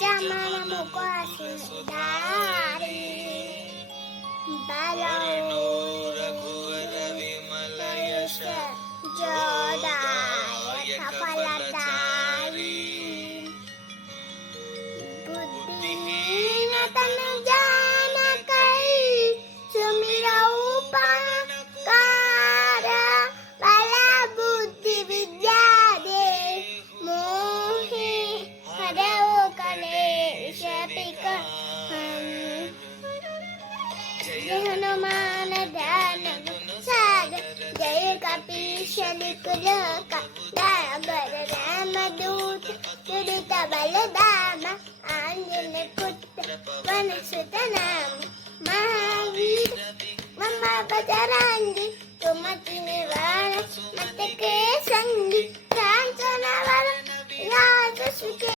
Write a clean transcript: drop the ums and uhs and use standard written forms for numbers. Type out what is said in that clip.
Jamana mukwasi dari Balau Mayusha Jodaya Kapaladari Buddhihina tanajana kai Sumirau pakara Bala buddhi vidya de Mohi Hadavu kale Shapika Janumana dana Sada Jaya kapisha Nikulaka Dagara Ramadut Tudita baladama Anjana putra Vanasutanam Mahavir Mama Bajarandi Tumati Nivana Matake Sangi Kanchanavara Raja Suke